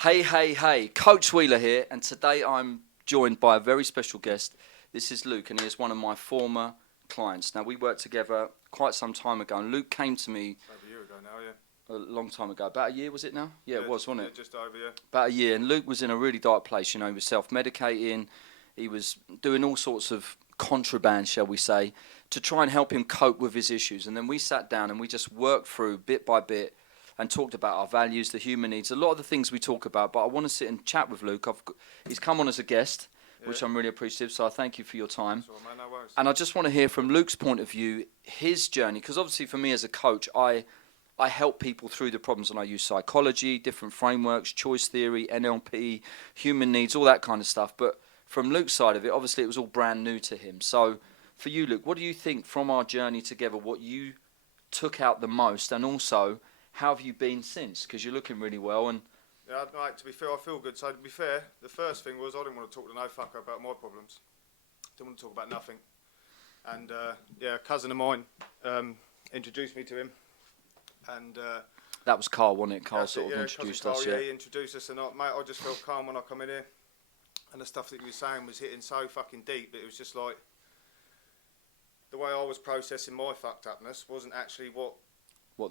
Hey, hey, hey, Coach Wheeler here, and today I'm joined by a very special guest. This is Luke, and he is one of my former clients. Now, we worked together quite some time ago, and Luke came to me Over a year ago now, yeah. a long time ago. About a year, was it now? Yeah, it was, wasn't it? Just over, yeah. About a year, and Luke was in a really dark place. You know, he was self-medicating, he was doing all sorts of contraband, shall we say, to try and help him cope with his issues. And then we sat down and we just worked through bit by bit and talked about our values, the human needs, a lot of the things we talk about. But I want to sit and chat with Luke. He's come on as a guest, which I'm really appreciative, so I thank you for your time. That's all right, man, no worries. And I just want to hear from Luke's point of view, his journey, because obviously for me as a coach, I help people through the problems, and I use psychology, different frameworks, choice theory, NLP, human needs, all that kind of stuff. But from Luke's side of it, obviously it was all brand new to him. So for you, Luke, what do you think from our journey together, what you took out the most, and also how have you been since? Because you're looking really well. And Yeah, mate, to be fair, I feel good. So to be fair, the first thing was I didn't want to talk to no fucker about my problems. Didn't want to talk about nothing. And yeah, a cousin of mine introduced me to him. And that was Carl, wasn't it? Carl that's sort it, of yeah, introduced cousin us, Carl, yeah. he introduced us, and mate, I just felt calm when I come in here. And the stuff that he was saying was hitting so fucking deep that it was just like the way I was processing my fucked upness wasn't actually what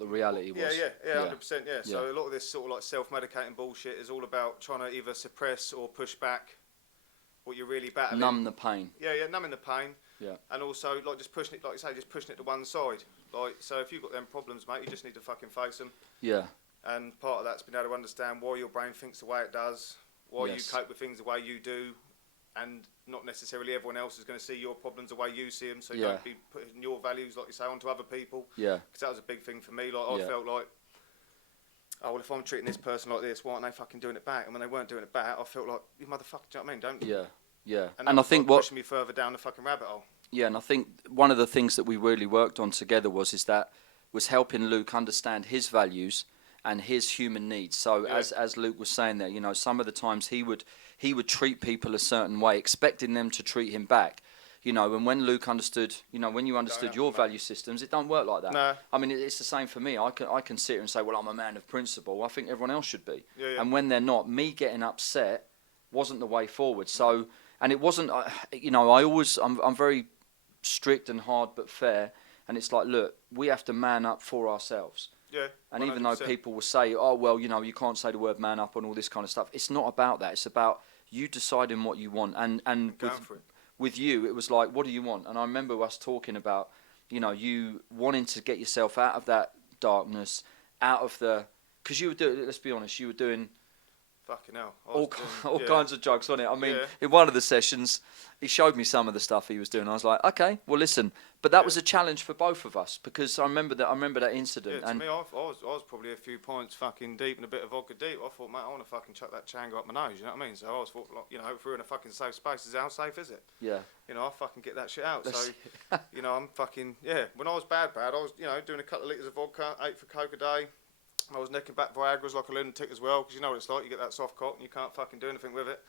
the reality was. Yeah, 100%, yeah. So a lot of this sort of like self-medicating bullshit is all about trying to either suppress or push back what you're really battling. Numb the pain. Yeah, numbing the pain. Yeah. And also like just pushing it, like you say, just pushing it to one side. Like, so if you've got them problems, mate, you just need to fucking face them. Yeah. And part of that's being able to understand why your brain thinks the way it does, why Yes. you cope with things the way you do, and not necessarily everyone else is going to see your problems the way you see them, so you don't be putting your values, like you say, onto other people. Yeah. Because that was a big thing for me. Like, I felt like, oh, well, if I'm treating this person like this, why aren't they fucking doing it back? And when they weren't doing it back, I felt like, you motherfucker, do you know what I mean? Don't you? Yeah. Yeah. And I think what pushing me further down the fucking rabbit hole. Yeah, and I think one of the things that we really worked on together was helping Luke understand his values and his human needs. So as Luke was saying there, you know, some of the times he would treat people a certain way, expecting them to treat him back. You know, and when Luke understood, you know, when you understood your value systems, it don't work like that. No. I mean, it's the same for me. I can sit here and say, well, I'm a man of principle. I think everyone else should be. Yeah. And when they're not, me getting upset wasn't the way forward. So, and it wasn't, you know, I'm very strict and hard but fair. And it's like, look, we have to man up for ourselves. Yeah. And 100%. even though people will say, oh, well, you know, you can't say the word man up and all this kind of stuff, it's not about that. It's about you deciding what you want. And with you, it was like, what do you want? And I remember us talking about, you know, you wanting to get yourself out of that darkness, out of the... Because you were doing, let's be honest, you were doing... Fucking hell. All kinds of drugs, wasn't it? I mean, in one of the sessions, he showed me some of the stuff he was doing. I was like, okay, well, listen. But that was a challenge for both of us because I remember that incident. Yeah, to me, I was probably a few pints fucking deep and a bit of vodka deep. I thought, mate, I want to fucking chuck that Chango up my nose, you know what I mean? So I was thought, like, you know, if we're in a fucking safe space, how safe is it? Yeah. You know, I fucking get that shit out. So, you know, I'm fucking, when I was bad, I was, you know, doing a couple of litres of vodka, 8 for Coke a day. I was necking back Viagra's like a lunatic as well, because you know what it's like, you get that soft cock and you can't fucking do anything with it.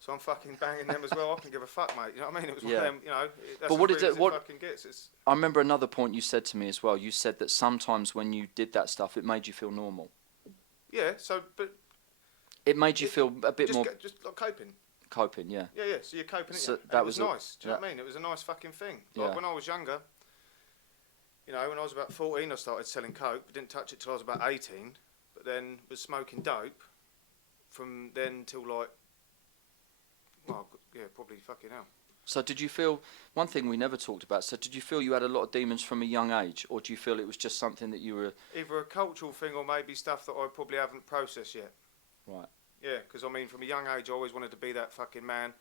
So I'm fucking banging them as well. I can give a fuck, mate. You know what I mean? It was one of them, you know, that's but what as did it, what, fucking gets. It's, I remember another point you said to me as well. You said that sometimes when you did that stuff, it made you feel normal. Yeah, so, but... It made you feel a bit more... Just like coping. Coping, yeah. Yeah, so you're coping, so that was nice. Do you know what I mean? It was a nice fucking thing. Like when I was younger, you know, when I was about 14, I started selling coke. But didn't touch it till I was about 18. But then was smoking dope from then till like, well, yeah, probably fucking hell. So did you feel, one thing we never talked about, so did you feel you had a lot of demons from a young age, or do you feel it was just something that you were... Either a cultural thing or maybe stuff that I probably haven't processed yet. Right. Yeah, because I mean, from a young age, I always wanted to be that fucking man.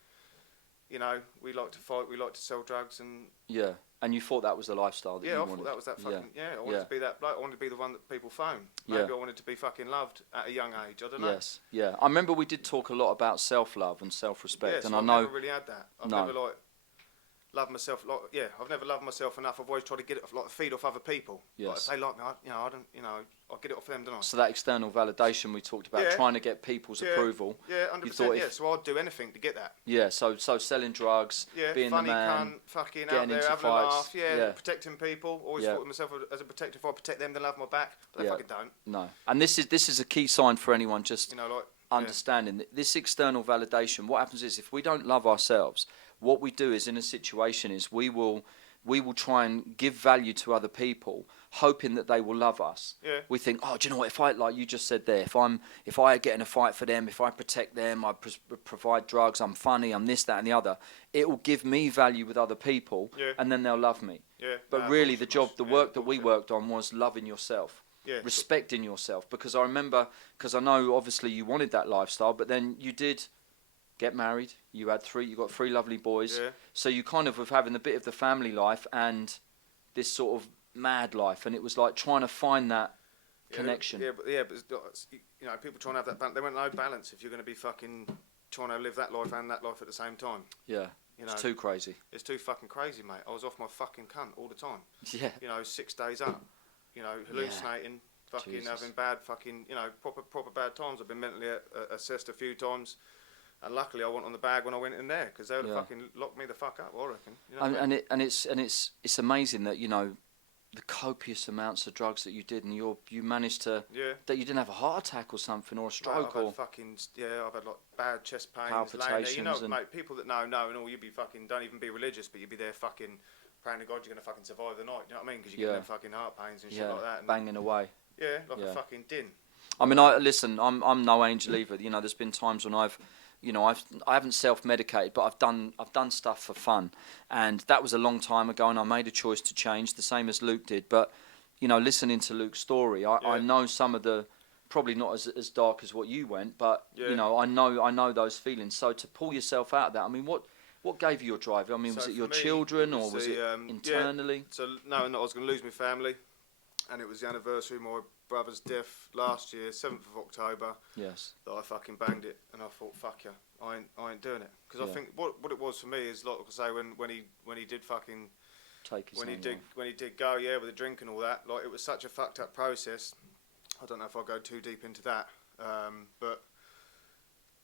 You know, we like to fight, we like to sell drugs and... Yeah, and you thought that was the lifestyle that you wanted? Yeah, I thought that was that fucking... I wanted to be that bloke, I wanted to be the one that people phone. Maybe I wanted to be fucking loved at a young age, I don't know. Yes, yeah. I remember we did talk a lot about self-love and self-respect, so and I've I know... never really had that. I've never, like, loved myself, like, I've never loved myself enough. I've always tried to get it, like, feed off other people. Yes. Like, if they like me, I don't, you know, I'll get it off them, don't I? So that external validation we talked about, trying to get people's approval. Yeah, 100%, so I'd do anything to get that. Yeah, so selling drugs, being funny the man, cunt, fucking getting out there, into having fights. a laugh, protecting people. Always thought of myself as a protector. If I protect them, they'll have my back. But they fucking don't. No, and this is a key sign for anyone. Just you know, like understanding that this external validation, what happens is if we don't love ourselves, what we do is in a situation is we will try and give value to other people, hoping that they will love us. Yeah. We think, oh, do you know what? If I, like you just said there, if I get in a fight for them, if I protect them, I provide drugs, I'm funny, I'm this, that, and the other, it will give me value with other people, and then they'll love me. Yeah. But really, the work that we worked on was loving yourself. Yeah. Respecting yourself, because I remember, because I know obviously you wanted that lifestyle, but then you did get married. You got 3 lovely boys. Yeah. So you kind of were having a bit of the family life and this sort of mad life, and it was like trying to find that connection. But you know, people trying to have that balance. They won't know balance if you're going to be fucking trying to live that life and that life at the same time. Yeah. You know, it's too crazy. It's too fucking crazy, mate. I was off my fucking cunt all the time. Yeah. You know, 6 days up. You know, hallucinating, fucking Jesus. having bad fucking, you know, proper bad times. I've been mentally assessed a few times, and luckily I went on the bag when I went in there, because they would have fucking locked me the fuck up, I reckon. You know it's amazing that, you know, the copious amounts of drugs that you did, and you managed to that you didn't have a heart attack or something, or a stroke. I've had like bad chest pains, palpitations, you know, mate. People that know, and all, you'd be fucking, don't even be religious, but you'd be there fucking praying to God you're gonna fucking survive the night. You know what I mean? Because you get them fucking heart pains and shit like that. And banging away. Yeah, like a fucking din. I mean, I'm no angel either. You know, there's been times when I haven't self-medicated, but I've done stuff for fun, and that was a long time ago, and I made a choice to change, the same as Luke did. But you know, listening to Luke's story, I know some of the, probably not as dark as what you went, but you know, I know those feelings. So to pull yourself out of that, I mean, what gave you your drive? I mean, was it your children, or was it internally? Yeah. So knowing that I was going to lose my family, and it was the anniversary of my brother's death last year, 7th of October. Yes. That I fucking banged it, and I thought, fuck yeah, I ain't doing it. Because I think what it was for me is, like I say, when he did fucking take his when he did go with the drink and all that, like, it was such a fucked up process. I don't know if I'll go too deep into that, but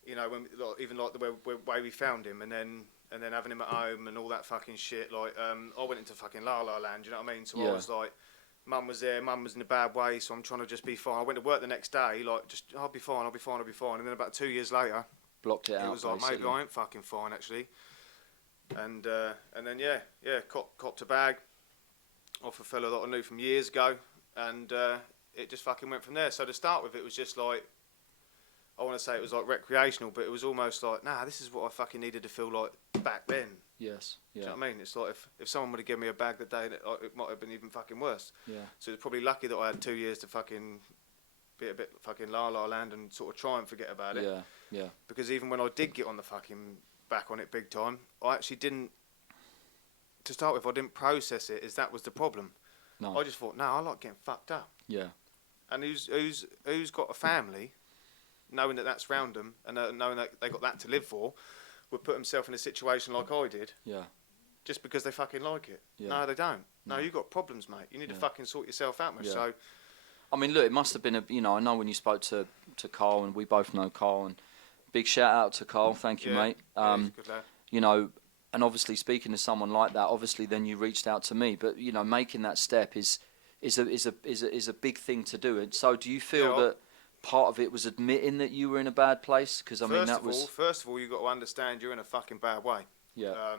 you know, when even like the way we found him, and then having him at home and all that fucking shit, like I went into fucking la la land, you know what I mean? So I was like, Mum was there, Mum was in a bad way, so I'm trying to just be fine. I went to work the next day, like, just, I'll be fine, and then about 2 years later, blocked it out. It was like, maybe I ain't fucking fine, actually. And then copped a bag off a fella that I knew from years ago, and it just fucking went from there. So to start with, it was just like, I want to say it was like recreational, but it was almost like, nah, this is what I fucking needed to feel like back then. Yes, yeah. Do you know what I mean? It's like if someone would have given me a bag that day, it might have been even fucking worse. Yeah. So it's probably lucky that I had 2 years to fucking be a bit fucking la la land and sort of try and forget about it. Yeah, yeah. Because even when I did get on the fucking back on it big time, I actually didn't. To start with, I didn't process it as that was the problem. No. I just thought, no, I like getting fucked up. Yeah. And who's got a family, knowing that that's round them, and knowing that they got that to live for, would put himself in a situation like I did. Yeah. Just because they fucking like it. Yeah. No, they don't. No, you got problems, mate. You need to fucking sort yourself out, mate. Yeah. So, I mean, look, it must have been I know when you spoke to Carl, and we both know Carl, and big shout out to Carl. Thank you, mate. He's a good lad. You know, and obviously speaking to someone like that, obviously then you reached out to me, but you know, making that step is a big thing to do. And so, do you feel that part of it was admitting that you were in a bad place? Because I mean, first of all, you got to understand you're in a fucking bad way. Yeah.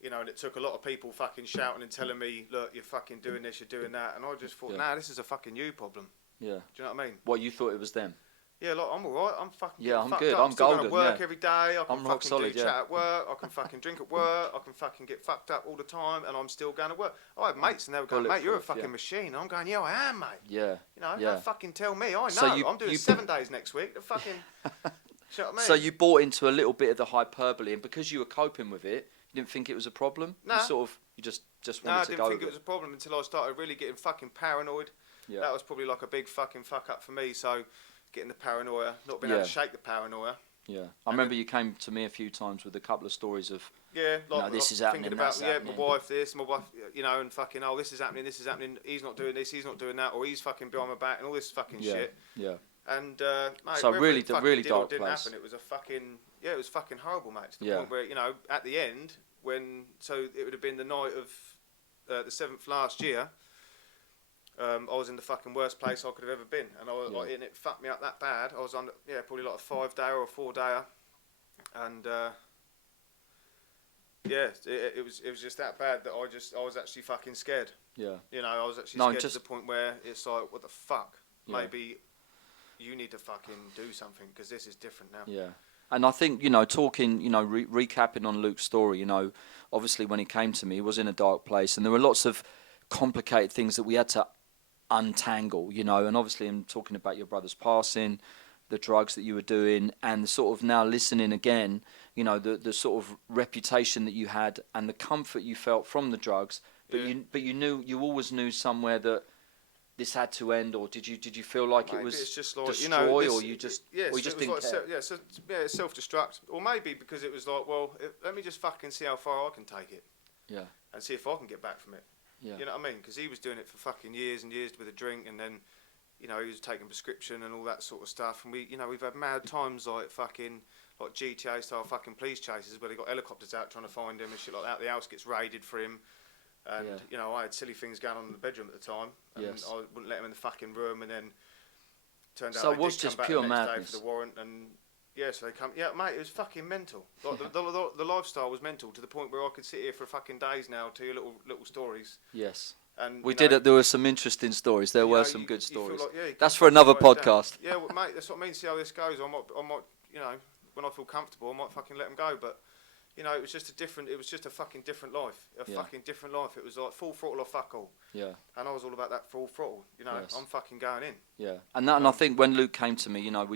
You know, and it took a lot of people fucking shouting and telling me, look, you're fucking doing this, you're doing that, and I just thought, nah, this is a fucking you problem. Yeah. Do you know what I mean? Well, you thought it was them. Yeah, like, I'm alright. I'm fucking I'm fucked good. Up. I'm still golden. Going to work every day. I can I'm rock fucking solid, do chat at work. I can fucking drink at work. I can fucking get fucked up all the time, and I'm still going to work. I have mates, and they were going, mate, you're a fucking machine. I'm going, yeah, I am, mate. Yeah. You know, don't fucking tell me. I know. So I'm doing 7 days next week. The fucking. You know what I mean? So you bought into a little bit of the hyperbole, and because you were coping with it, you didn't think it was a problem. Nah. You just wanted to go. No, I didn't think it was a problem until I started really getting fucking paranoid. Yeah. That was probably like a big fucking fuck up for me. So, getting the paranoia, not being able to shake the paranoia. Yeah, I remember you came to me a few times with a couple of stories of. Yeah, like this is happening. About my wife, my wife, you know, and fucking this is happening. He's not doing this. He's not doing that, or he's fucking behind my back, and all this fucking shit. Yeah. And mate, so really, really dark didn't place. happen. It was it was fucking horrible, mate. To the point where, you know, at the end, so it would have been the night of the 7th last year. I was in the fucking worst place I could have ever been, and and it fucked me up that bad. I was on probably like a 5-dayer or a 4-dayer, and it was just that bad that I was actually fucking scared. Yeah. You know, I was actually scared to the point where it's like, what the fuck? Yeah. Maybe you need to fucking do something because this is different now. Yeah. And I think, you know, talking, you know, recapping on Luke's story, you know, obviously when he came to me, he was in a dark place, and there were lots of complicated things that we had to untangle, you know, and obviously I'm talking about your brother's passing, the drugs that you were doing, and the sort of now listening again, you know, the sort of reputation that you had and the comfort you felt from the drugs, but you always knew somewhere that this had to end, or did you feel like it was it's just like, destroy, you know, or you just didn't care? It's self-destruct, or maybe because it was like, well, let me just fucking see how far I can take it, and see if I can get back from it. You know what I mean? Because he was doing it for fucking years and years with a drink, and then, you know, he was taking prescription and all that sort of stuff. And we've had mad times like fucking like GTA style fucking police chases where they got helicopters out trying to find him and shit like that. The house gets raided for him, and you know, I had silly things going on in the bedroom at the time, and I wouldn't let him in the fucking room, and then turned out so they it was did just come back pure the next madness. day for the warrant, and so they come. Yeah, mate, it was fucking mental. Like the lifestyle was mental to the point where I could sit here for fucking days now, tell you little stories. Yes. And we did it. There were some interesting stories. There were some good stories. Like, that's for another podcast. Yeah, well, mate, that's what I mean. See how this goes. I might, you know, when I feel comfortable, I might fucking let them go. But you know, it was just a fucking different life. Fucking different life. It was like full throttle or fuck all. Yeah. And I was all about that full throttle. You know, I'm fucking going in. Yeah. And I think when Luke came to me, you know,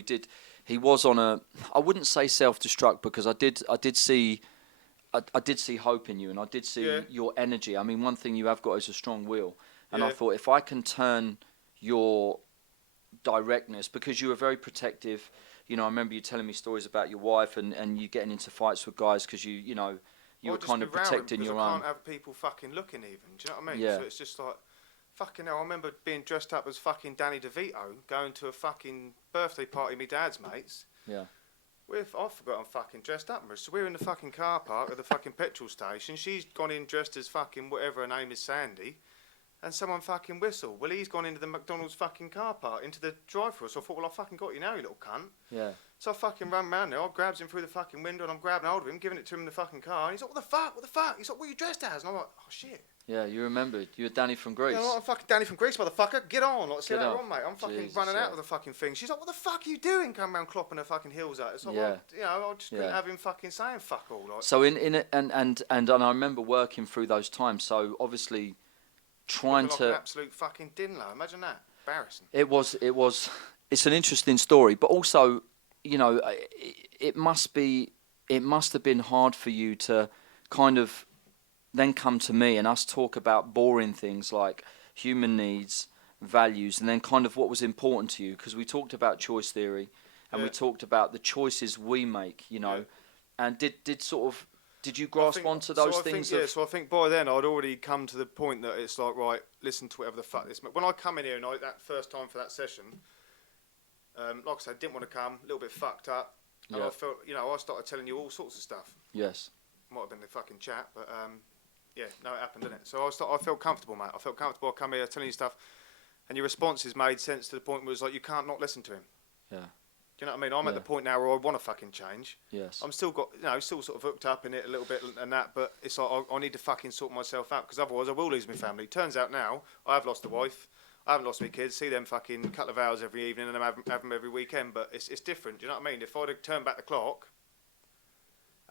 he was on a, I wouldn't say self-destruct, because I did see hope in you, and I did see your energy. I mean, one thing you have got is a strong will, and I thought, if I can turn your directness, because you were very protective. You know, I remember you telling me stories about your wife and you getting into fights with guys because you were kind of protecting your own. I can't have people fucking looking even. Do you know what I mean? Yeah. So it's just like, fucking hell. I remember being dressed up as fucking Danny DeVito, going to a fucking birthday party, me dad's mates. Yeah. I forgot I'm fucking dressed up. So we're in the fucking car park at the fucking petrol station. She's gone in dressed as fucking whatever her name is, Sandy. And someone fucking whistle. Well, he's gone into the McDonald's fucking car park, into the drive-thru. So I thought, well, I fucking got you now, you little cunt. Yeah. So I fucking run round there. I grabs him through the fucking window, and I'm grabbing hold of him, giving it to him in the fucking car. And he's like, what the fuck? What the fuck? He's like, what are you dressed as? And I'm like, oh, shit. Yeah, you remembered. You were Danny from Greece. Yeah, I'm fucking Danny from Greece, motherfucker. Get on. Like, see that on, mate. I'm fucking running out of the fucking thing. She's like, what the fuck are you doing? Come round clopping her fucking heels out. It's like, well, you know, I just couldn't have him fucking saying fuck all. Like. So and I remember working through those times. So obviously trying like to... an absolute fucking dinlow. Imagine that. Embarrassing. It's an interesting story, but also, you know, it must have been hard for you to kind of then come to me and us talk about boring things like human needs, values, and then kind of what was important to you, because we talked about choice theory and we talked about the choices we make, you know, and did you grasp onto those things? So I think by then I'd already come to the point that it's like, right, listen to whatever the fuck this. When I come in here and that first time for that session, like I said, didn't want to come, a little bit fucked up, and I felt, you know, I started telling you all sorts of stuff. Yes. Might have been the fucking chat, but it happened, didn't it? So I felt comfortable, mate. I felt comfortable. I come here telling you stuff, and your responses made sense to the point where it was like, you can't not listen to him. Yeah. Do you know what I mean? I'm at the point now where I want to fucking change. Yes. I'm still still sort of hooked up in it a little bit and that, but it's like I need to fucking sort myself out, because otherwise I will lose my family. Turns out now I have lost a wife. I haven't lost my kids. See them fucking couple of hours every evening, and I have them every weekend. But it's different. Do you know what I mean? If I'd have turned back the clock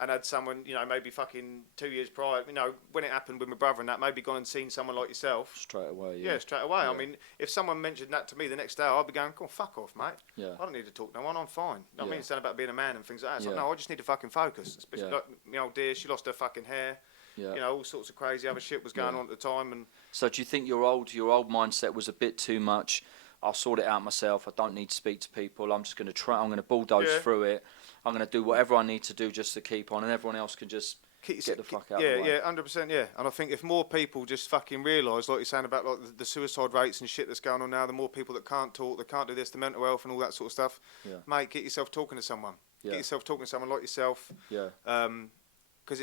and had someone, you know, maybe fucking 2 years prior, you know, when it happened with my brother and that, maybe gone and seen someone like yourself. Straight away, yeah. Yeah, straight away. Yeah. I mean, if someone mentioned that to me the next day, I'd be going, come on, fuck off, mate. Yeah. I don't need to talk to no one, I'm fine. You know what I mean? It's about being a man and things like that. It's like, no, I just need to fucking focus. Especially like my old dear, she lost her fucking hair. Yeah. You know, all sorts of crazy other shit was going on at the time. And so do you think your old mindset was a bit too much? I'll sort it out myself. I don't need to speak to people. I'm just going to try. I'm going to bulldoze through it. I'm going to do whatever I need to do just to keep on, and everyone else can just get the fuck out of the way. Yeah, 100%, yeah. And I think if more people just fucking realise, like you're saying about like the suicide rates and shit that's going on now, the more people that can't talk, that can't do this, the mental health and all that sort of stuff, mate, get yourself talking to someone. Yeah. Get yourself talking to someone like yourself. Yeah. And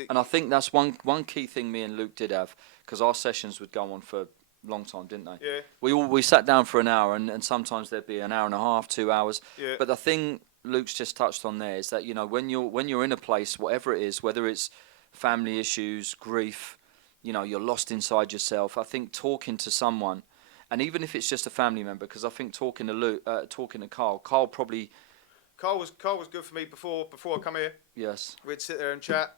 I think that's one key thing me and Luke did have, because our sessions would go on for long time, didn't they? Yeah. We sat down for an hour, and sometimes there'd be an hour and a half, 2 hours. Yeah. But the thing Luke's just touched on there is that, you know, when you're in a place, whatever it is, whether it's family issues, grief, you know, you're lost inside yourself. I think talking to someone, and even if it's just a family member, because I think talking to Carl probably. Carl was good for me before I come here. Yes. We'd sit there and chat,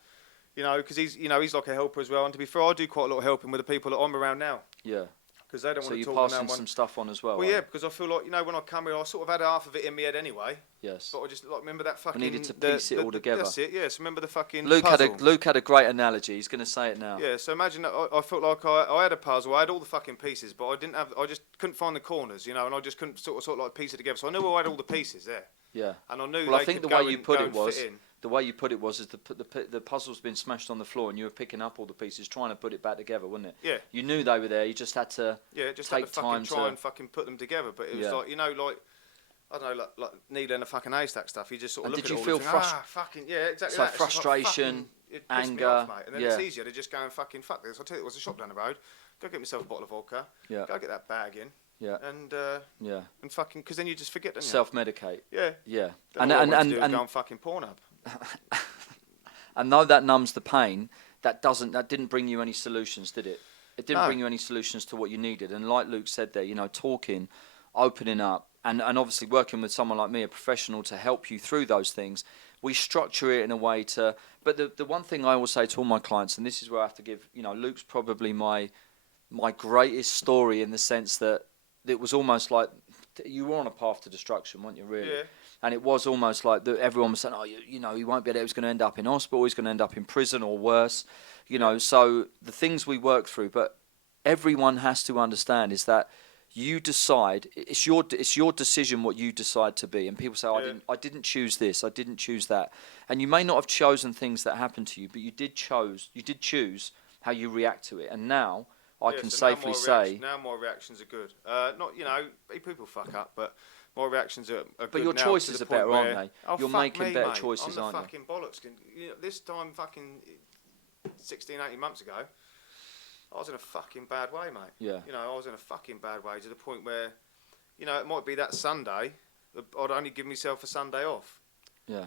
you know, because he's like a helper as well. And to be fair, I do quite a lot of helping with the people that I'm around now. Yeah. Because they don't so want to you're talk. passing some stuff on as well. Well, yeah, because I feel like, you know, when I come here, I sort of had half of it in my head anyway. Yes. But I just like remember that fucking. I needed to piece it all together. That's it. Yeah. So remember the fucking. Luke puzzle. had a great analogy. He's going to say it now. Yeah. So imagine that I felt like I had a puzzle. I had all the fucking pieces, but I just couldn't find the corners, you know, and I just couldn't sort of like piece it together. So I knew I had all the pieces there. Yeah. And I knew. Well, I think the way you put it was is the puzzle's been smashed on the floor, and you were picking up all the pieces, trying to put it back together, wasn't it? Yeah. You knew they were there. You just had to. Yeah. Just take had to time fucking try and fucking put them together. But it was like, you know, like. I don't know, like needle in a fucking haystack stuff. You just sort of and look did at you it feel all and think, fucking yeah, exactly. So that. frustration, it pissed anger, me off, mate. And then yeah. it's easier to just go and fucking fuck this. I'll tell you, there was a shop down the road. Go get myself a bottle of vodka. Yeah. Go get that bag in. Yeah. And fucking, because then you just forget, don't you? Self-medicate. Yeah. Yeah. And go and fucking porn up. And though that numbs the pain, that didn't bring you any solutions, did it? It didn't bring you any solutions to what you needed. And like Luke said there, you know, talking, opening up, and obviously working with someone like me, a professional, to help you through those things, we structure it in a way to. But the one thing I always say to all my clients, and this is where I have to give, you know, Luke's probably my greatest story in the sense that it was almost like you were on a path to destruction, weren't you, really? Yeah. And it was almost like everyone was saying, oh, you know, he won't be there. He's going to end up in hospital. He's going to end up in prison or worse. You know, so the things we work through, but everyone has to understand is that you decide. It's your decision what you decide to be. And people say, I didn't choose this. I didn't choose that. And you may not have chosen things that happened to you, but you did choose how you react to it. And now I can safely say now my reactions are good. Not, you know, people fuck up, but my reactions are good. But your choices are better, aren't they? You're making better choices, aren't you? I'm the fucking bollocks. You know, this time fucking 16, 18 months ago, I was in a fucking bad way, mate. Yeah. You know, I was in a fucking bad way to the point where, you know, it might be that Sunday, I'd only give myself a Sunday off. Yeah.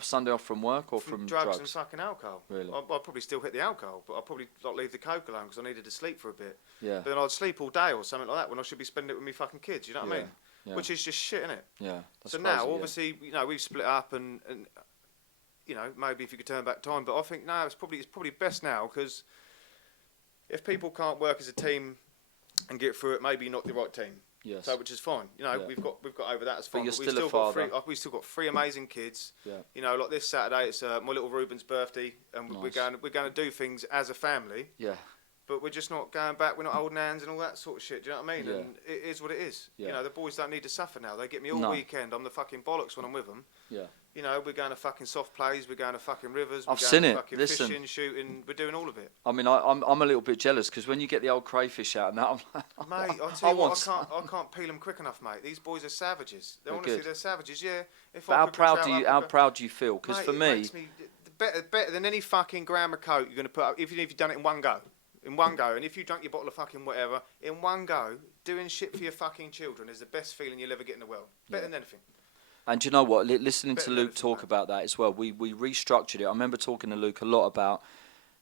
Sunday off from work or from drugs? And fucking alcohol. Really? I'd probably still hit the alcohol, but I'd probably not leave the coke alone because I needed to sleep for a bit. Yeah. But then I'd sleep all day or something like that when I should be spending it with me fucking kids, you know what I mean? Yeah. Which is just shit, innit? Yeah. So now, obviously, you know, we've split up and you know, maybe if you could turn back time, but I think now it's probably best now because if people can't work as a team and get through it, maybe you're not the right team. Yes. So, which is fine. You know, we've got over that as fine. But you're still a father. We've still got three amazing kids. Yeah. You know, like this Saturday, it's my little Ruben's birthday, and Nice. we're going to do things as a family. Yeah. But we're just not going back. We're not holding hands and all that sort of shit. Do you know what I mean? Yeah. And it is what it is. Yeah. You know, the boys don't need to suffer now. They get me all weekend. I'm the fucking bollocks when I'm with them. Yeah. You know, we're going to fucking soft plays. We're going to fucking rivers. I've we're seen going it. to fucking Listen. fishing, shooting. We're doing all of it. I mean, I'm a little bit jealous because when you get the old crayfish out and that, I'm like, mate, I tell you what, I can't peel them quick enough, mate. These boys are savages. They're savages. Yeah. But how proud do you feel? Because for me, it makes me better than any fucking gram of coke you're going to put up, even if you've done it in one go. In one go, and if you drank your bottle of fucking whatever, in one go, doing shit for your fucking children is the best feeling you'll ever get in the world. Better than anything. And you know what? Listening to Luke talk about that as well, we restructured it. I remember talking to Luke a lot about,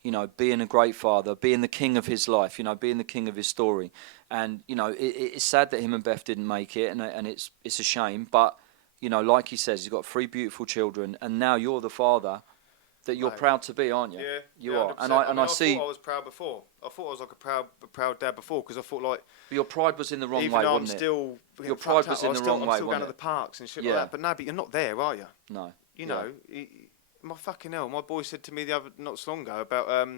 you know, being a great father, being the king of his life, you know, being the king of his story. And, you know, it's sad that him and Beth didn't make it, and it's a shame. But, you know, like he says, he's got 3 beautiful children, and now you're the father that you're proud to be, aren't you? Yeah, you are. 100%. And I see. I thought I was proud before. I thought I was like a proud dad before because I thought like. But your pride was in the wrong way, wasn't wasn't it? Still, your pride was in the wrong way, I'm still going to the parks and shit like that. But no, but you're not there, are you? No. You know, my fucking hell. My boy said to me not so long ago about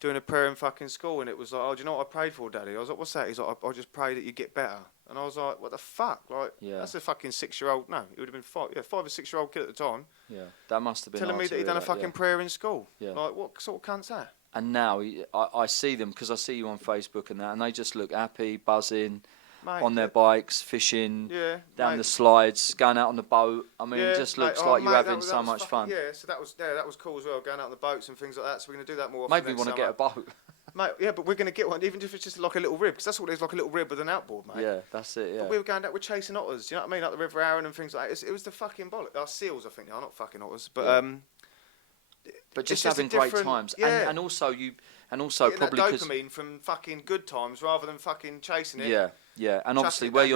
doing a prayer in fucking school, and it was like, oh, do you know what I prayed for, Daddy? I was like, what's that? He's like, I just pray that you get better. And I was like, what the fuck? Like, that's a fucking 6-year-old. No, it would have been 5 or 6-year-old kid at the time. Yeah, that must have been telling me that he'd done a fucking prayer in school. Yeah. Like, what sort of cunt's that? And now I see them because I see you on Facebook and that, and they just look happy, buzzing, on their bikes, fishing, down the slides, going out on the boat. I mean, it just looks like you're having so much fun. Yeah, so that was cool as well, going out on the boats and things like that. So we're going to do that more often. Maybe we want to get a boat. Mate, yeah, but we're going to get one, even if it's just like a little rib, because that's what it is, like a little rib with an outboard, mate. Yeah, that's it, yeah. But we were going out, we're chasing otters, you know what I mean? Like the River Arun and things like that. It was the fucking bollock. Seals, I think, they are not fucking otters. But, but just having great times. Yeah. And also getting probably that 'cause dopamine from fucking good times rather than fucking chasing it. Yeah, yeah. And obviously where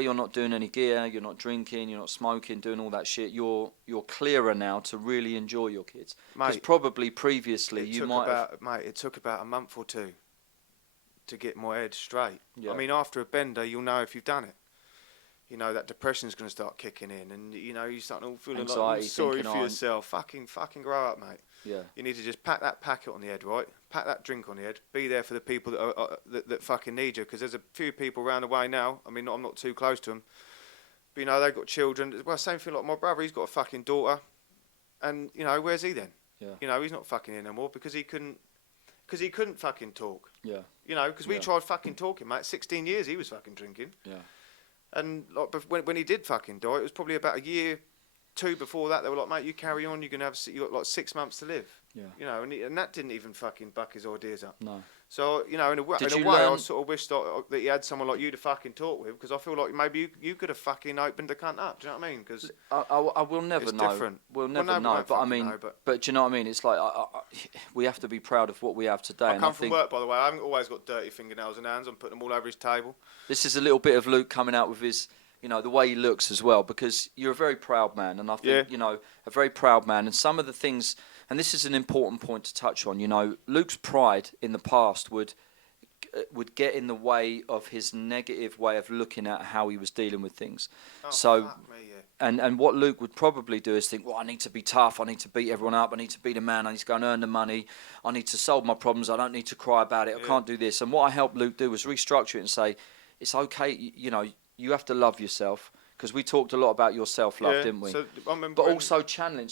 you're not doing any gear, you're not drinking, you're not smoking, doing all that shit, you're clearer now to really enjoy your kids. Because probably previously you might have... Mate, it took about a month or two to get my head straight. Yeah. I mean, after a bender, you'll know if you've done it. You know, that depression's going to start kicking in, and, you know, you start all feeling Anxiety, like sorry for yourself. Fucking grow up, mate. Yeah. You need to just pack that packet on the head, right? Pack that drink on the head. Be there for the people that fucking need you, because there's a few people around the way now. I mean, I'm not too close to them. But, you know, they've got children. Well, same thing like my brother. He's got a fucking daughter. And, you know, where's he then? Yeah. You know, he's not fucking in no more because he couldn't fucking talk. Yeah. You know, because we tried fucking talking, mate. 16 years he was fucking drinking. Yeah. And like, when he did fucking die, it was probably about a year, 2 before that. They were like, mate, you carry on. You got like 6 months to live. Yeah. You know, and that didn't even fucking buck his ideas up. No. So, you know, in a way, I sort of wish that he had someone like you to fucking talk with, because I feel like maybe you could have fucking opened the cunt up. Do you know what I mean? Because I will never know. Different. We'll never know. But I mean, but do you know what I mean? It's like we have to be proud of what we have today. I come from work, by the way. I haven't always got dirty fingernails and hands. I'm putting them all over his table. This is a little bit of Luke coming out with his, you know, the way he looks as well, because you're a very proud man, and I think, you know, a very proud man. And some of the things, and this is an important point to touch on, you know, Luke's pride in the past would get in the way of his negative way of looking at how he was dealing with things. Oh, so, fuck me, yeah. and what Luke would probably do is think, well, I need to be tough, I need to beat everyone up, I need to be the man, I need to go and earn the money, I need to solve my problems, I don't need to cry about it, I can't do this. And what I helped Luke do was restructure it and say, it's okay, you know, you have to love yourself, because we talked a lot about your self-love, didn't we? So but also channeling,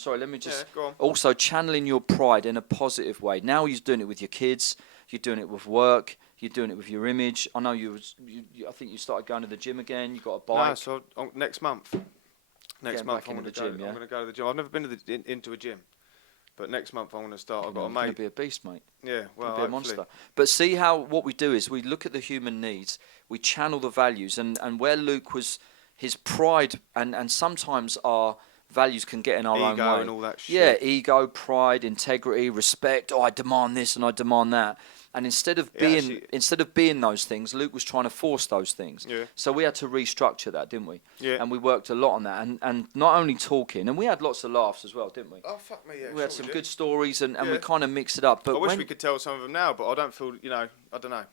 also channeling your pride in a positive way. Now he's doing it with your kids, you're doing it with work, you're doing it with your image. I know I think you started going to the gym again, you got a bike. No, so next month. Next month I'm going to go. I'm going to go to the gym. I've never been into a gym. But next month I'm going to start. I've got a mate. You're going to be a beast, mate. Yeah, well, be a monster. But see how what we do is we look at the human needs, we channel the values, and where Luke was, his pride, and sometimes our values can get in our own way. Ego and all that shit. Yeah, ego, pride, integrity, respect. Oh, I demand this and I demand that. And instead of being those things, Luke was trying to force those things. Yeah. So we had to restructure that, didn't we? Yeah. And we worked a lot on that, and not only talking, and we had lots of laughs as well, didn't we? Oh fuck me, yeah. We had some good stories, and we kind of mixed it up. But I wish we could tell some of them now, but I don't feel, you know, I don't know.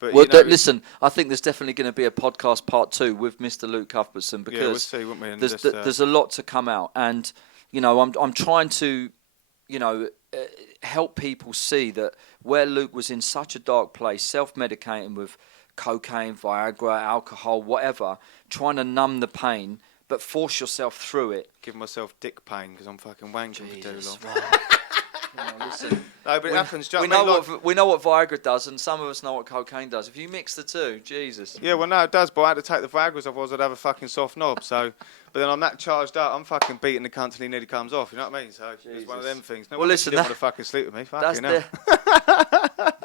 But well, listen, I think there's definitely going to be a podcast part 2 with Mr. Luke Cuthbertson, because we'll see, won't we? And there's a lot to come out, and you know, I'm trying to, you know, help people see that where Luke was in such a dark place, self-medicating with cocaine, Viagra, alcohol, whatever, trying to numb the pain, but force yourself through it. Give myself dick pain because I'm fucking wanking for too long. Right. You know, listen, no, but it happens. We know what Viagra does, and some of us know what cocaine does. If you mix the two, Jesus. Yeah, well, no, it does, but I had to take the Viagra, otherwise I'd have a fucking soft knob. So, but then I'm that charged up, I'm fucking beating the cunt till he nearly comes off. You know what I mean? So it's one of them things. No, well, listen, didn't want to fucking sleep with me. Fucking hell.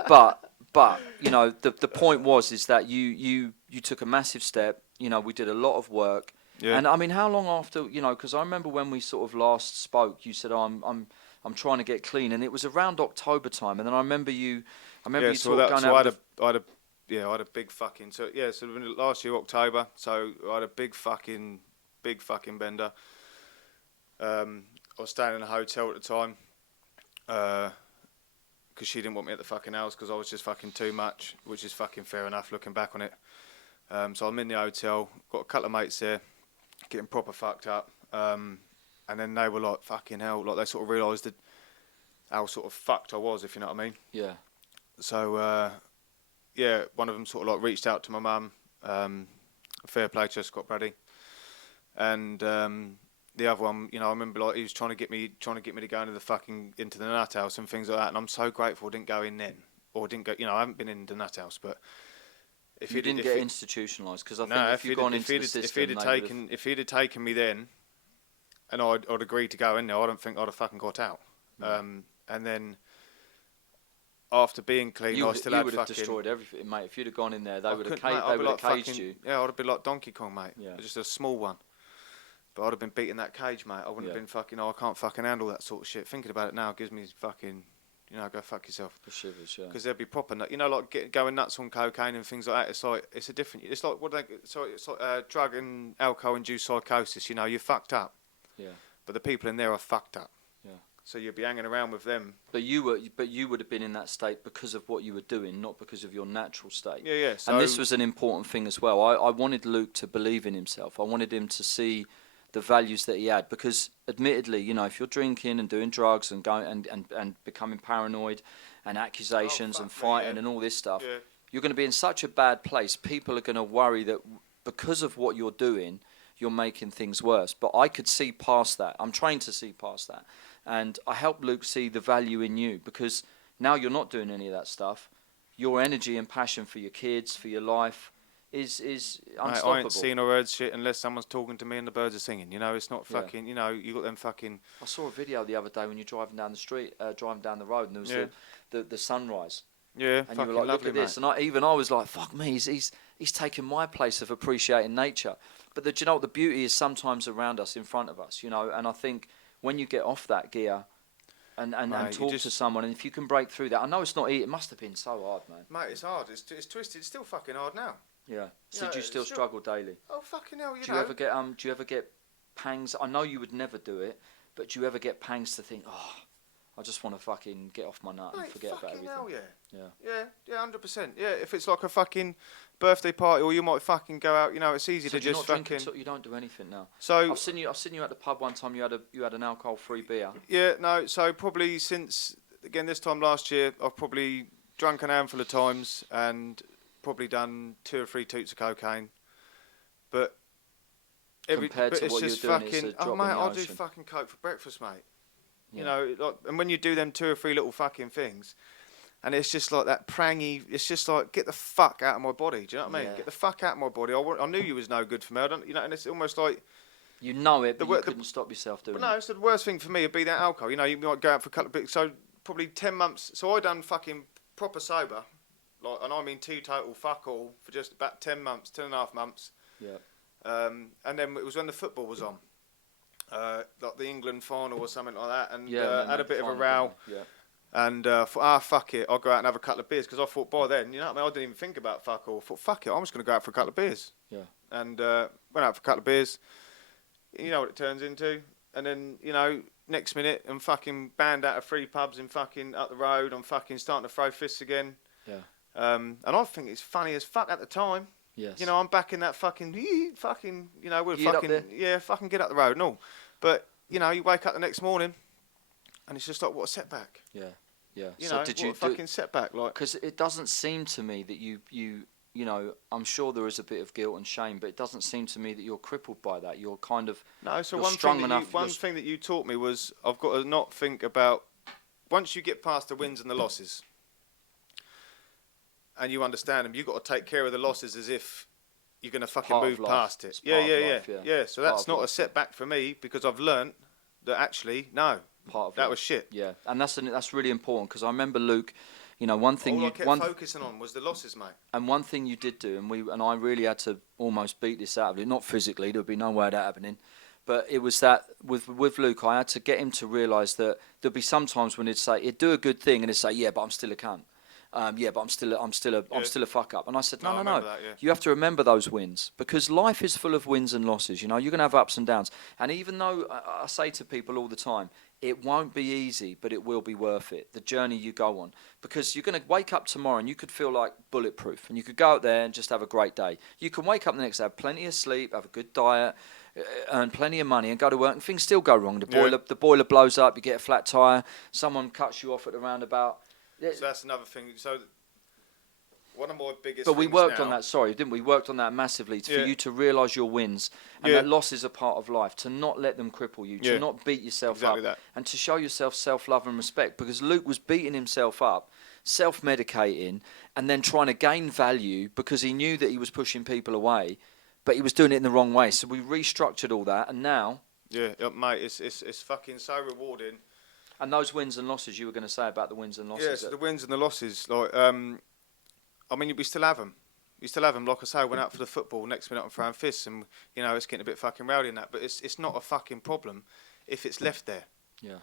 But you know, the point is that you took a massive step. You know, we did a lot of work. Yeah. And I mean, how long after? You know, because I remember when we sort of last spoke, you said, I'm trying to get clean, and it was around October time, and then I rember you so I had a big fucking last year October, so I had a big fucking bender. I was staying in a hotel at the time, because she didn't want me at the fucking house because I was just fucking too much, which is fucking fair enough looking back on it. So I'm in the hotel, got a couple of mates there, getting proper fucked up. And then they were like, fucking hell, like they sort of realised that how sort of fucked I was, if you know what I mean. Yeah. So, one of them sort of like reached out to my mum, fair play to Scott Brady. And the other one, you know, I remember like he was trying to get me to go into the nut house and things like that. And I'm so grateful I didn't go in then, or didn't go, you know, I haven't been in the nut house, but if you didn't get institutionalised, because I think if you'd gone into the system, if he'd have taken me then, and I'd agreed to go in there, I don't think I'd have fucking got out. And then after being clean, I still had you would have fucking... destroyed everything, mate. If you'd have gone in there, they would have like caged you. Yeah, I'd have been like Donkey Kong, mate. Yeah. Just a small one. But I'd have been beating that cage, mate. I wouldn't have been fucking, I can't fucking handle that sort of shit. Thinking about it now gives me fucking, go fuck yourself. The shivers, yeah. Because they'd be proper, like going nuts on cocaine and things like that. It's like, it's a different, it's like, it's like drug and alcohol-induced psychosis, you're fucked up. Yeah. But the people in there are fucked up. Yeah. So you'd be hanging around with them. But you would have been in that state because of what you were doing, not because of your natural state. Yeah, yeah. So and this was an important thing as well. I wanted Luke to believe in himself. I wanted him to see the values that he had, because admittedly, if you're drinking and doing drugs and going and becoming paranoid and accusations and fighting and all this stuff, you're going to be in such a bad place. People are going to worry that because of what you're doing, you're making things worse. But I could see past that. I'm trained to see past that. And I helped Luke see the value in you, because now you're not doing any of that stuff. Your energy and passion for your kids, for your life, is unstoppable. I ain't seen or heard shit unless someone's talking to me and the birds are singing. It's not fucking, you got them fucking... I saw a video the other day when you're driving down the street, driving down the road, and there was the sunrise. Yeah, and fucking you were like, lovely, look at this. mate. And I was like, fuck me, he's taken my place of appreciating nature. But do you know what the beauty is sometimes around us, in front of us, and I think when you get off that gear and talk to someone, and if you can break through that, I know it's not easy, it must have been so hard, man. Mate, it's hard, it's twisted, it's still fucking hard now. Yeah. So do you still struggle daily? Oh, fucking hell, Do you ever get pangs? I know you would never do it, but do you ever get pangs to think, I just want to fucking get off my nut and forget about everything? Hell, yeah. Yeah, 100%. Yeah, if it's like a fucking birthday party, or you might fucking go out, it's easy to just fucking... You don't do anything now. So I've seen you at the pub one time. You had an alcohol-free beer. Yeah, no. So probably since this time last year, I've probably drunk an handful of times and probably done 2 or 3 toots of cocaine. But compared to what you're doing, it's a drop in the I'll ocean. do fucking coke for breakfast, mate. Yeah. And when you do them 2 or 3 little fucking things, and it's just like that prangy, it's just like, get the fuck out of my body. Do you know what I mean? Yeah. Get the fuck out of my body. I knew you was no good for me. And it's almost like... You know it, but you couldn't stop yourself doing it. No, it's the worst thing for me would be that alcohol. You might go out for a couple of bits. So probably 10 months. So I done fucking proper sober, and I mean teetotal fuck all, for just about 10 months, 10.5 months. Yeah. And then it was when the football was on, like the England final or something like that, and had a bit of a row. Yeah. And thought, fuck it, I'll go out and have a couple of beers, because I thought by then, I didn't even think about fuck all. I thought, fuck it, I'm just going to go out for a couple of beers. Yeah. And went out for a couple of beers. You know what it turns into. And then, next minute, I'm fucking banned out of 3 pubs in fucking up the road. I'm fucking starting to throw fists again. Yeah. And I think it's funny as fuck at the time. Yes. I'm back in that fucking, we're fucking, fucking get up the road and all. But, you wake up the next morning and it's just like, what a setback. Yeah. Yeah. So did you what a fucking setback, like? Because it doesn't seem to me that you I'm sure there is a bit of guilt and shame, but it doesn't seem to me that you're crippled by that. You're kind of... No, so you're one strong thing enough. One thing that you taught me was I've got to not think about... Once you get past the wins and the losses, and you understand them, you've got to take care of the losses as if you're going to fucking move past it. Yeah. So that's not a setback for me, because I've learnt that actually, no, that was shit. Yeah, and that's really important, because I remember Luke, one thing all I kept focusing on was the losses, mate. And one thing you did do, and I really had to almost beat this out of it, not physically, there'd be no way of that happening, but it was that with Luke, I had to get him to realise that there'd be some times when he'd do a good thing and he'd say, yeah, but I'm still a cunt. Yeah, but I'm still a fuck up. And I said, no. That, You have to remember those wins, because life is full of wins and losses. You're going to have ups and downs. And even though I say to people all the time, it won't be easy, but it will be worth it, the journey you go on. Because you're going to wake up tomorrow and you could feel like bulletproof, and you could go out there and just have a great day. You can wake up the next day, have plenty of sleep, have a good diet, earn plenty of money and go to work, and things still go wrong. The boiler blows up, you get a flat tyre, someone cuts you off at the roundabout. So that's another thing. So one of my biggest... But we worked on that, didn't we? We worked on that massively for you to realise your wins, and that losses are part of life, to not let them cripple you, to not beat yourself up, and to show yourself self-love and respect, because Luke was beating himself up, self-medicating, and then trying to gain value because he knew that he was pushing people away, but he was doing it in the wrong way. So we restructured all that, and now... Yeah, mate, it's fucking so rewarding. And those wins and losses, you were going to say about the wins and losses. Yeah, so the wins and the losses, like, I mean, we still have them. You still have them. Like I say, I went out for the football. Next minute, I'm throwing fists, and you know, it's getting a bit fucking rowdy in that. But it's not a fucking problem if it's left there. Yeah. Do you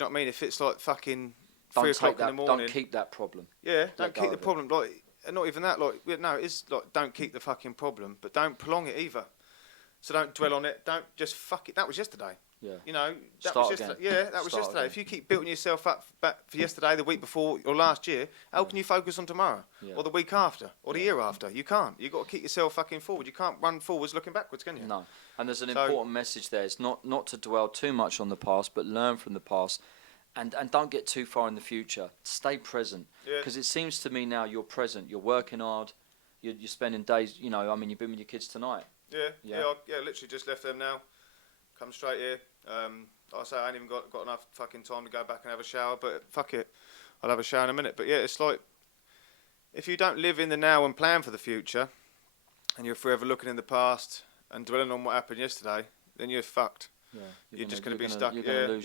know what I mean? If it's like fucking Don't 3 o'clock in the morning. Don't keep that problem. Yeah, don't keep the problem. Like, and not even that. Like, no, it's like don't keep the fucking problem, but don't prolong it either. So don't dwell on it. Don't just fuck it. That was yesterday. Yeah. You know, that Start was yesterday. again. Yeah, that was Start yesterday. again. If you keep building yourself up back for yesterday, the week before, or last year, how can you focus on tomorrow, or the week after, or the year after? You can't. You got to keep yourself fucking forward. You can't run forwards looking backwards, can you? No. And there's an important message there. It's not to dwell too much on the past, but learn from the past, and don't get too far in the future. Stay present, because it seems to me now you're present. You're working hard. You're spending days. You know, I mean, you've been with your kids tonight. Yeah. Literally just left them now. Come straight here. Like I say, I ain't even got enough fucking time to go back and have a shower, but fuck it, I'll have a shower in a minute. But yeah, it's like, if you don't live in the now and plan for the future, and you're forever looking in the past and dwelling on what happened yesterday, then you're fucked. Yeah, you're just going to be stuck. You're going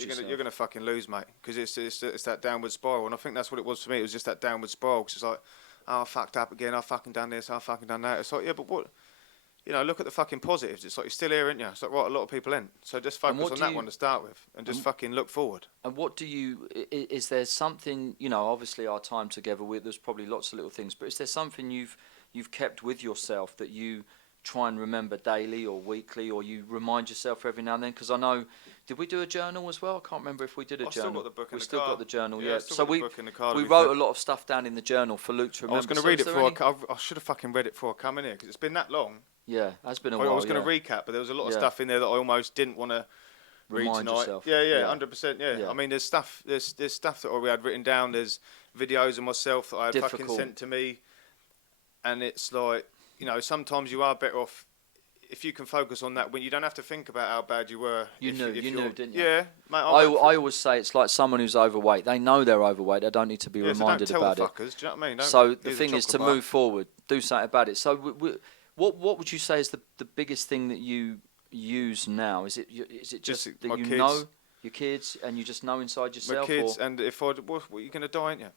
to fucking lose, mate, because it's that downward spiral, and I think that's what it was for me. It was just that downward spiral, because it's like, oh, I fucked up again, I fucking done this, I fucking done that. It's like, yeah, but what? You know, look at the fucking positives. It's like you're still here, aren't you? It's like, right, a lot of people ain't. So just focus on that one to start with, and just fucking look forward. And what do you? Is there something? You know, obviously our time together. There's probably lots of little things, but is there something you've kept with yourself that you try and remember daily or weekly, or you remind yourself every now and then? Because I know, did we do a journal as well? I can't remember if we did a journal. Still got the book in we the still car. got the journal. Yeah. So we wrote a lot of stuff down in the journal for Luke to remember. I was going to read it before I should have fucking read it before I come in here, because it's been that long. Yeah, that's been a while. I was going to recap, but there was a lot of stuff in there that I almost didn't want to read tonight. Yourself. Yeah, 100%. Yeah. I mean, there's stuff that we had written down. There's videos of myself that I had fucking sent to me, and it's like, you know, sometimes you are better off if you can focus on that when you don't have to think about how bad you were. You knew, didn't you? Yeah, mate. I always say it's like someone who's overweight. They know they're overweight. They don't need to be reminded so don't about tell it. Fuckers, do you know what I mean? So the thing is to move forward, do something about it. So what would you say is the biggest thing that you use now? Is it just that you kids. Know your kids and you just know inside yourself? My kids, and if you're going to die, aren't you?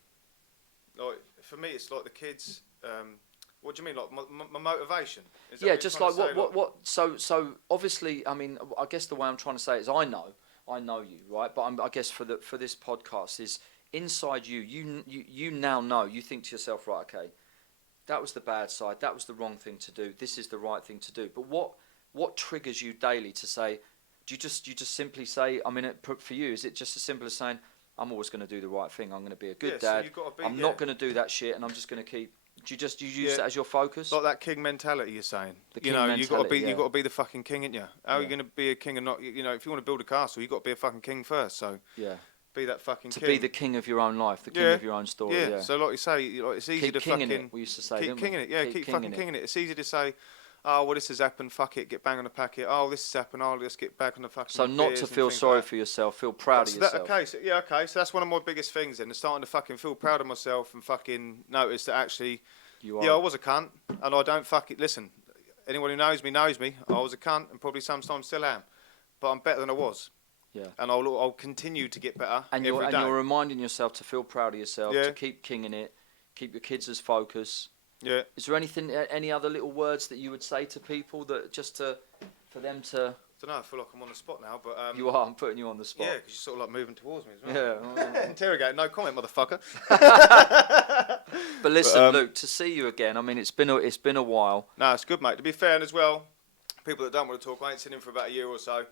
Like, for me, it's like the kids. What do you mean, like my motivation? Yeah, just like what? So obviously, I mean, I guess the way I'm trying to say it is, I know you, right? But I guess for this podcast is inside you. You now know. You think to yourself, right? Okay, that was the bad side. That was the wrong thing to do. This is the right thing to do. But what triggers you daily to say? Do you just simply say? I mean, for you, is it just as simple as saying, I'm always going to do the right thing. I'm going to be a good dad. So I'm not going to do that shit, and I'm just going to keep. Do you use that as your focus? Like that king mentality you're saying. You got to be the fucking king, ain't you? How are you going to be a king and not? You know, if you want to build a castle, you got to be a fucking king first. So be that fucking king. To be the king of your own life, the king of your own story. Yeah. So like you say, it's easy keep to fucking fucking. It, we used to say, keep kinging it. Yeah, keep fucking kinging it. It's easy to say, oh well, this has happened. Fuck it, get bang on the packet. Oh, this has happened. Oh, let's get back on the fucking. So not to feel sorry for yourself, feel proud of yourself. Okay. So that's one of my biggest things. Then, starting to fucking feel proud of myself and fucking notice that actually. I was a cunt, and I don't listen, anyone who knows me knows me. I was a cunt, and probably sometimes still am, but I'm better than I was. Yeah. And I'll continue to get better every day. And you're reminding yourself to feel proud of yourself, to keep kinging it, keep your kids as focus. Yeah. Is there any other little words that you would say to people that for them to? I don't know, I feel like I'm on the spot now, but... You are, I'm putting you on the spot. Yeah, because you're sort of like moving towards me as well. Yeah. Interrogate, no comment, motherfucker. But listen, Luke, to see you again, I mean, it's been a while. No, it's good, mate. To be fair, and as well, people that don't want to talk, I ain't seen him for about a year or so,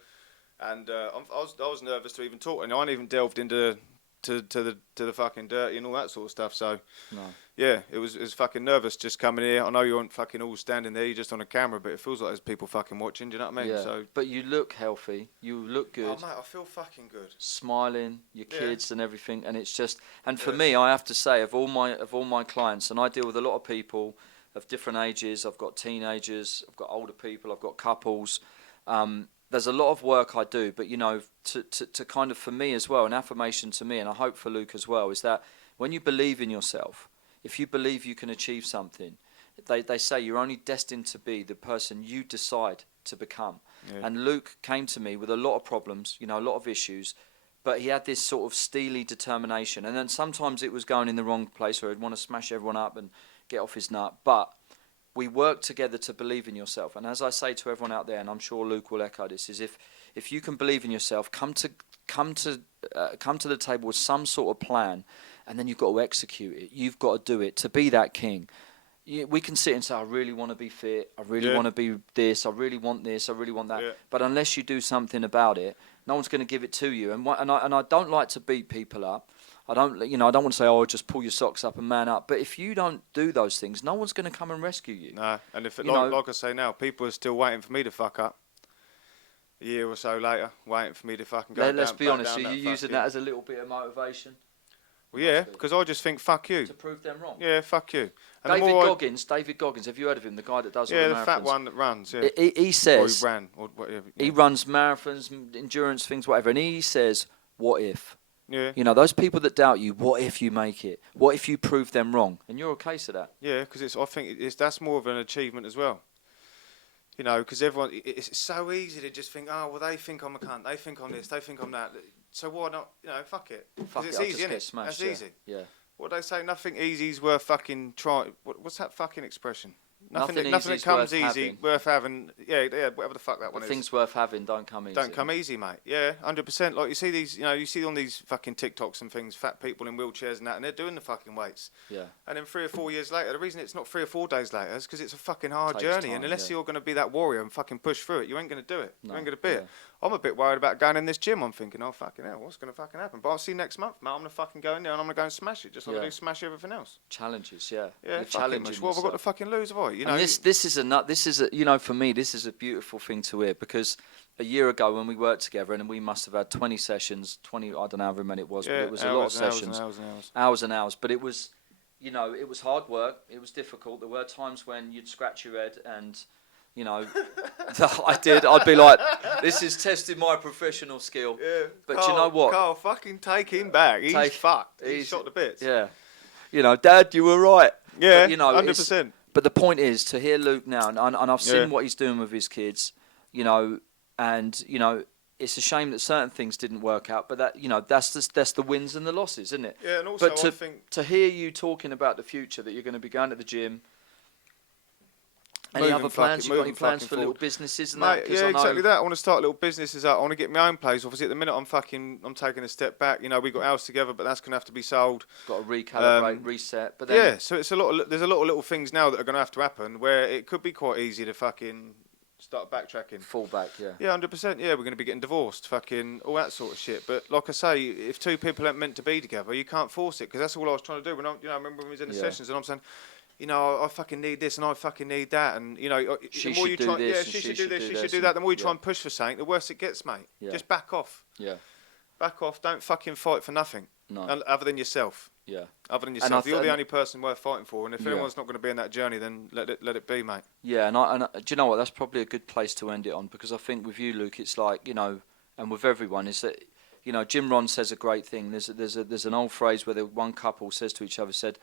and I was nervous to even talk, and I ain't even delved into to the fucking dirty and all that sort of stuff, so... No. Yeah, it was fucking nervous just coming here. I know you aren't fucking all standing there, you're just on a camera, but it feels like there's people fucking watching, do you know what I mean? Yeah. So, but you look healthy, you look good. Oh, mate, I feel fucking good. Smiling, your kids and everything, and it's just... And for me, I have to say, of all my clients, and I deal with a lot of people of different ages, I've got teenagers, I've got older people, I've got couples, there's a lot of work I do, but, you know, to kind of, for me as well, an affirmation to me, and I hope for Luke as well, is that when you believe in yourself, if you believe you can achieve something, they say you're only destined to be the person you decide to become. Yeah. And Luke came to me with a lot of problems, you know, a lot of issues, but he had this sort of steely determination. And then sometimes it was going in the wrong place, where he'd want to smash everyone up and get off his nut. But we work together to believe in yourself. And as I say to everyone out there, and I'm sure Luke will echo this, is if you can believe in yourself, come to the table with some sort of plan, and then you've got to execute it. You've got to do it to be that king. We can sit and say, I really want to be fit, I really want to be this, I really want this, I really want that. But unless you do something about it, no one's going to give it to you. And I don't like to beat people up. I don't want to say, oh, just pull your socks up and man up. But if you don't do those things, no one's going to come and rescue you. No, and like I say now, people are still waiting for me to fuck up. A year or so later, waiting for me to fucking go. Let's be honest, are you using that as a little bit of motivation? Well, yeah, because I just think, fuck you. To prove them wrong. Yeah, fuck you. And David Goggins, have you heard of him? The guy that does all the marathons? Yeah, the fat one that runs, yeah. He says... Or he ran, or whatever. Yeah. He runs marathons, endurance things, whatever, and he says, what if? Yeah. You know, those people that doubt you, what if you make it? What if you prove them wrong? And you're a case of that. Yeah, because I think that's more of an achievement as well. You know, because everyone, it's so easy to just think, oh, well, they think I'm a cunt, they think I'm this, they think I'm that. So why not, you know, fuck it. Fuck it, it's easy, isn't it? That's easy. Yeah. What they say, nothing easy's worth fucking trying. What's that fucking expression? Nothing that comes easy, worth having. Yeah, whatever the fuck that one is. Things worth having don't come easy. Don't come easy, mate. Yeah, 100%. Like you see these, you see on these fucking TikToks and things, fat people in wheelchairs and that, and they're doing the fucking weights. Yeah. And then 3 or 4 years later, the reason it's not 3 or 4 days later is because it's a fucking hard Takes journey. time, And unless you're going to be that warrior and fucking push through it, you ain't going to do it. No, you ain't going to be it. I'm a bit worried about going in this gym. I'm thinking, oh, fucking hell, what's going to fucking happen? But I'll see next month, mate. I'm going to fucking go in there and I'm going to go and smash it. Just like I do smash everything else. Challenges, yeah. Yeah, challenging. What have I got to fucking lose, have I? You know, and this is you know, for me, this is a beautiful thing to hear, because a year ago when we worked together, and we must have had 20 sessions, I don't know how many it was, but it was a lot of sessions. Hours and hours. But it was, you know, it was hard work. It was difficult. There were times when you'd scratch your head and... You know, I'd be like, this is testing my professional skill. Yeah. But Carl, you know what? Carl, fucking take him back. He's fucked. He's shot to bits. Yeah. You know, Dad, you were right. Yeah, but, you know, 100%. But the point is, to hear Luke now, and I've seen what he's doing with his kids, you know, and, you know, it's a shame that certain things didn't work out, but that, you know, that's the wins and the losses, isn't it? Yeah, and also but I think... to hear you talking about the future, that you're going to be going to the gym... Any other plans? You got any plans for little businesses and that? Yeah, exactly that. I want to start little businesses out. I want to get my own place. Obviously, at the minute, I'm taking a step back. You know, we got ours together, but that's going to have to be sold. Got to recalibrate, reset. But then so it's there's a lot of little things now that are going to have to happen where it could be quite easy to fucking start backtracking. Fall back, yeah. Yeah, 100%. Yeah, we're going to be getting divorced, fucking all that sort of shit. But like I say, if two people aren't meant to be together, you can't force it, because that's all I was trying to do. I remember when we was in the sessions, and I'm saying, you know, I fucking need this and I fucking need that, and you know, she the more should you do try, this, she should do this, she this, should do that. The more you try and push for something, the worse it gets, mate. Yeah. Just back off. Yeah. Back off. Don't fucking fight for nothing. No. Other than yourself. Yeah. Other than yourself, you're the only person worth fighting for, and if anyone's not going to be in that journey, then let it be, mate. Yeah, and do you know what? That's probably a good place to end it on, because I think with you, Luke, it's like, you know, and with everyone, is that, you know, Jim Rohn says a great thing. There's an old phrase where one couple says to each other, said,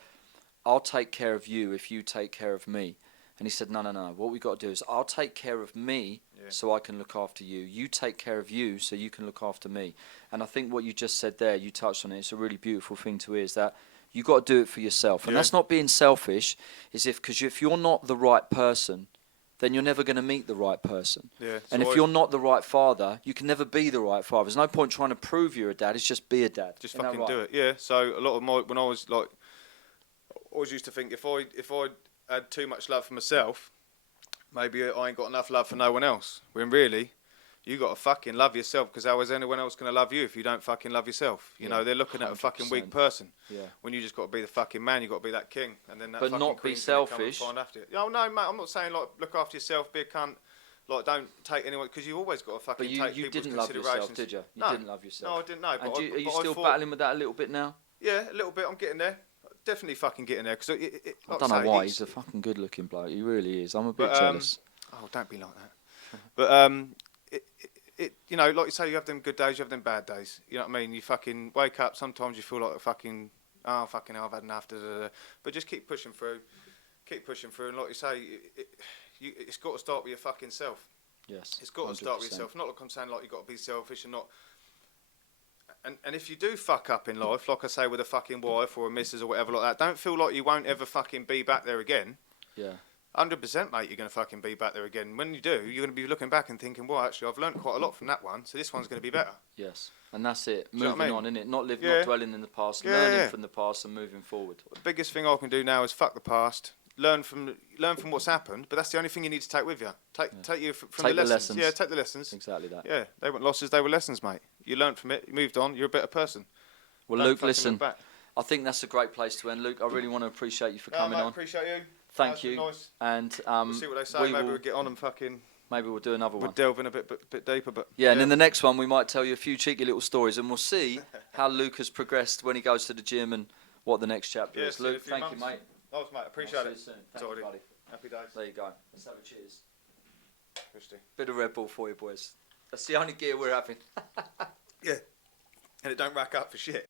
"I'll take care of you if you take care of me." And he said, no. What we got to do is, I'll take care of me so I can look after you. You take care of you so you can look after me. And I think what you just said there, you touched on it, it's a really beautiful thing to hear, is that you got to do it for yourself. And that's not being selfish, because if you're not the right person, then you're never going to meet the right person. Yeah, and if you're not the right father, you can never be the right father. There's no point trying to prove you're a dad, it's just be a dad. Just fucking do it, yeah. So a lot of when I was like, I always used to think if I had too much love for myself, maybe I ain't got enough love for no one else. When really, you got to fucking love yourself, because how is anyone else going to love you if you don't fucking love yourself? You know, they're looking at a fucking weak person. Yeah. When you just got to be the fucking man, you got to be that king, and then that. But fucking not be selfish. Come and find after you. No, mate, I'm not saying like look after yourself, be a cunt. Like, don't take anyone, because you've always got to fucking take people's considerations. But you didn't love yourself, did you? You didn't love yourself. No, I didn't know. But are you still battling with that a little bit now? Yeah, a little bit. I'm getting there. Definitely fucking getting there, because I don't know why. He's a fucking good-looking bloke. He really is. I'm a bit jealous. Oh, don't be like that. But you know, like you say, you have them good days, you have them bad days. You know what I mean? You fucking wake up. Sometimes you feel like fucking hell, I've had enough. But just keep pushing through, and like you say, it's got to start with your fucking self. Yes. It's got to start with yourself. Not like I'm saying like you got to be selfish and not. And if you do fuck up in life, like I say with a fucking wife or a missus or whatever like that, don't feel like you won't ever fucking be back there again. Yeah. 100%, mate, you're going to fucking be back there again. When you do, you're going to be looking back and thinking, well, actually, I've learnt quite a lot from that one, so this one's going to be better. Yes. And that's it. Do you know Moving what I mean? on, innit? Not living, Yeah. not dwelling in the past, Yeah, learning yeah. from the past and moving forward. The biggest thing I can do now is fuck the past, learn from what's happened, but that's the only thing you need to take with you. Take Take the the lessons. lessons. Yeah, take the lessons. Exactly that. Yeah, they weren't losses, they were lessons, mate. You learnt from it, you moved on, you're a better person. Well, Don't Luke, fucking listen, look back. I think that's a great place to end. Luke, I really want to appreciate you for coming mate, on. appreciate you. Thank Nice, you. Nice. And We'll see what they say. Maybe we'll get on and fucking. Maybe we'll do another We'll one. delve in a bit deeper, but Yeah, and in the next one we might tell you a few cheeky little stories, and we'll see how Luke has progressed when he goes to the gym and what the next chapter is. see you in a Luke, few thank months. you, mate. Nice, mate. Appreciate I'll see it. you soon. Thank Sorry. you, buddy. Happy days. There you go. Let's have a cheers. Christy. Bit of Red Bull for you, boys. That's the only gear we're having. Yeah. And it don't rack up for shit.